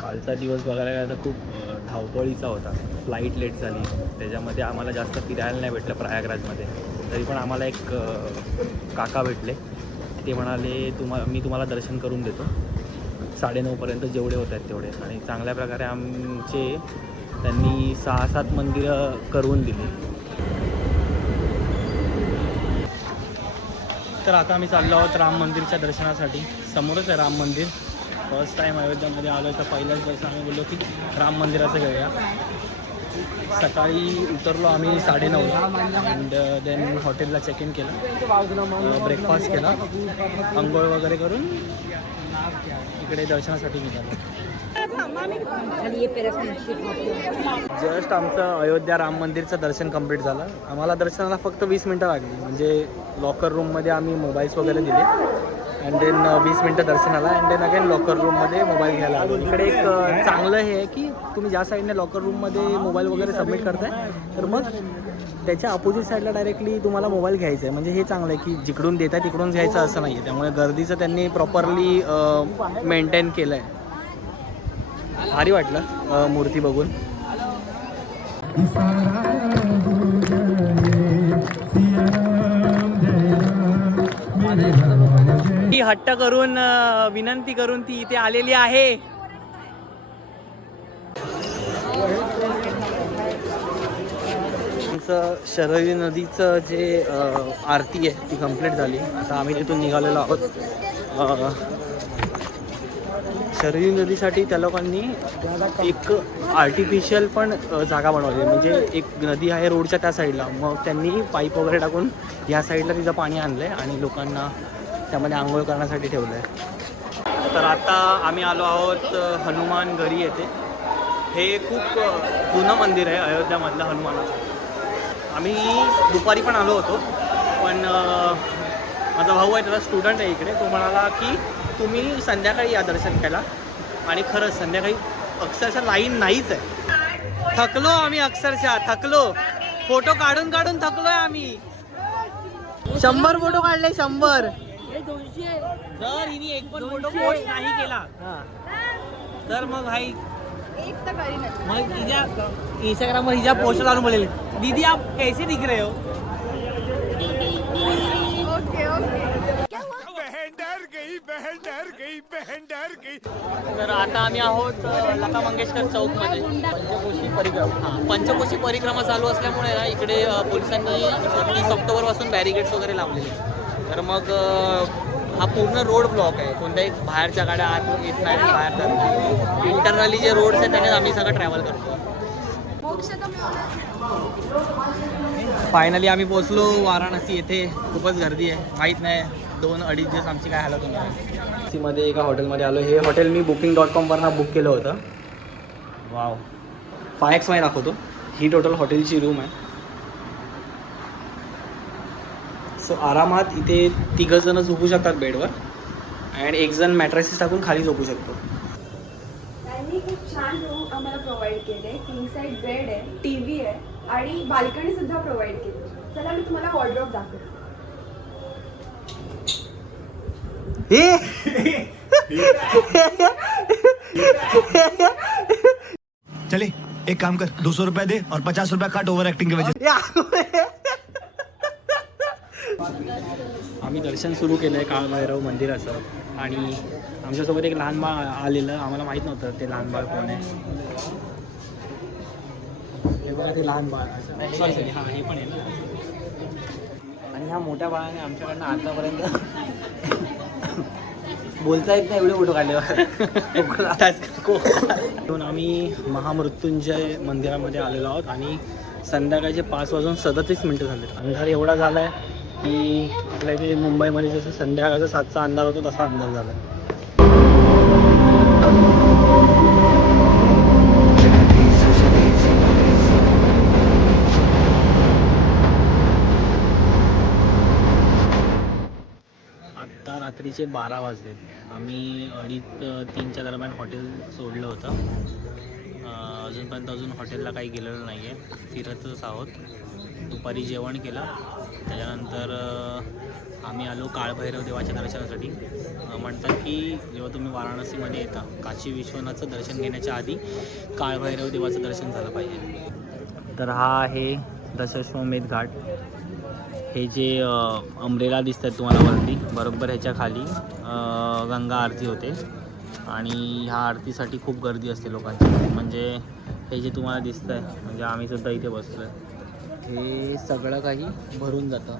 कालचा दिवस बघायला गेला तर खूप धावपळीचा होता. फ्लाईट लेट झाली, त्याच्यामध्ये आम्हाला जास्त फिरायला नाही भेटलं प्रयागराजमध्ये. तरी पण आम्हाला एक काका भेटले. ते म्हणाले मी तुम्हाला दर्शन करून देतो 9:30पर्यंत जेवढे होत आहेत तेवढे. आणि चांगल्या प्रकारे आमचे त्यांनी 6-7 मंदिरं करून दिली. तर आता आम्ही चाललो आहोत राम मंदिरच्या दर्शनासाठी. समोरच आहे राम मंदिर. फर्स्ट टाईम अयोध्यामध्ये आलो तर पहिल्याच दर्शन आम्ही बोललो की राम मंदिराचं घेऊया. सकाळी उतरलो आम्ही 9:30 अँड देन हॉटेलला चेक इन केलं, ब्रेकफास्ट केला, अंघोळ वगैरे करून इकडे दर्शनासाठी निघालो. जस्ट आमचं अयोध्या राम मंदिरचं दर्शन कंप्लीट झालं. आम्हाला दर्शनाला फक्त 20 मिनटं लागली. म्हणजे लॉकर रूममध्ये आम्ही मोबाईल्स वगैरे दिले अँड देन 20 मिनटं दर्शनाला अँड देन अगेन लॉकर रूममध्ये मोबाईल घ्यायला आलो. इकडे एक चांगलं हे आहे की तुम्ही ज्या साईडने लॉकर रूममध्ये मोबाईल वगैरे सबमिट करताय तर मग त्याच्या अपोजिट साईडला डायरेक्टली तुम्हाला मोबाईल घ्यायचा आहे. म्हणजे हे चांगलं आहे की जिकडून देत आहे तिकडून घ्यायचं असं नाही आहे. त्यामुळे गर्दीचं त्यांनी प्रॉपरली मेंटेन केलं आहे. भारी वाटलं मूर्ती बघून. ती हट्ट करून विनंती करून ती इथे आलेली आहे. आमचं शरयू नदीचं जे आरती आहे ती कंप्लीट झाली. आता आम्ही तिथून निघालेलो आहोत. शरयू नदीसाठी त्या लोकांनी एक आर्टिफिशियल पण जागा बनवली. म्हणजे एक नदी आहे रोडच्या त्या साईडला, मग त्यांनी पाईप वगैरे टाकून ह्या साईडला तिचं पाणी आणलं आहे आणि लोकांना त्यामध्ये आंघोळ करण्यासाठी ठेवलं आहे. तर आता आम्ही आलो आहोत हनुमान गरी येथे. हे खूप जुनं मंदिर आहे अयोध्यामधलं हनुमानाचं. आम्ही दुपारी पण आलो होतो, पण माझा भाऊ आहे, त्याचा स्टुडंट आहे इकडे. तो म्हणाला की तुम्ही संध्याकाळी या दर्शन केला. आणि खरंच संध्याकाळी अक्षरशः लाईन नाहीच आहे. थकलो आम्ही, अक्षरशः थकलो. फोटो काढून काढून थकलोय आम्ही. 100 फोटो काढले, 100. जर हिने एक पण फोटो पोस्ट नाही केला तर मग भाई मग हिच्या इंस्टाग्रामवर हिच्या पोस्ट लावून बोलेल, दीदी आप कैसे दिख रहे हो. तर आता आम्ही आहोत लता मंगेशकर चौकमध्ये. पंचकोशी परिक्रमा चालू असल्यामुळे ना इकडे पोलिसांनी 30 ऑक्टोबरपासून बॅरिकेड्स वगैरे लावलेले. तर मग हा पूर्ण रोड ब्लॉक आहे. कोणत्याही बाहेरच्या गाड्या आत येत नाही, बाहेर जात नाही. इंटरनली जे रोड्स आहेत त्याने आम्ही सगळं ट्रॅव्हल करतो. फायनली आम्ही पोहोचलो वाराणसी येथे. खूपच गर्दी आहे, माहीत नाही 2-2.5 दिवस आमची काय हालत होणार. मध्ये एका हॉटेलमध्ये आलो. हे हॉटेल मी booking.com बुक केलं होतं. वाव, 5x मध्ये दाखवतो. ही टोटल हॉटेलची रूम आहे. सो आरामात इथे 3 जण झोपू शकतात बेडवर आणि 1 जण मॅट्रेसेस टाकून खाली झोपू शकतो. त्यांनी खूप छान रूम आम्हाला प्रोव्हाइड केले. किंग साईड बेड आहे, टीव्ही आहे आणि बाल्कनी सुद्धा प्रोव्हाइड केली. चला मी तुम्हाला वॉर्डरोब दाखवते. चले एक काम कर, 200 रुपया दे और 50 रुपया काट ओवर एक्टिंग के वजह. आम्ही दर्शन सुरू केलं आहे काळभैरव मंदिराचं आणि आमच्यासोबत एक लहान बाळ आलेलं. आम्हाला माहीत नव्हतं ते लहान बाळ कोण आहे. हे बघा ते लहान बाळ. सॉरी हां, हे पण आहे ना. आणि ह्या मोठ्या बाळाने आमच्याकडनं आतापर्यंत बोलता येत नाही एवढे फोटो काढले. आम्ही महामृत्युंजय मंदिरामध्ये आलेलो आहोत आणि संध्याकाळचे 5:37 झाले. अंधार एवढा झाला आहे की आपल्या इथे मुंबईमध्ये जसं संध्याकाळचा 7चा अंधार होतो तसा अंधार झाला आहे. रात्री रात्रीचे 12 वाजले. आम्ही 2:30-3च्या दरम्यान हॉटेल सोडलं होतं. अजून हॉटेलला काही गेलेलं नाही आहे, फिरतच आहोत. दुपारी जेवण केलं, त्याच्यानंतर आम्ही आलो काळभैरव देवाच्या दर्शनासाठी. म्हणतात की जेव्हा तुम्ही वाराणसीमध्ये येता काशी विश्वनाथचं दर्शन घेण्याच्या आधी काळभैरव देवाचं दर्शन झालं पाहिजे. तर हा आहे दशाश्वमेध घाट. हे जे अमरेला दिसत आहेत तुम्हाला वरती, बरोबर ह्याच्या खाली गंगा आरती होते आणि ह्या आरतीसाठी खूप गर्दी असते लोकांची. म्हणजे हे जे तुम्हाला दिसतं आहे, म्हणजे आम्हीसुद्धा इथे बसलो आहे, हे सगळं काही भरून जातं.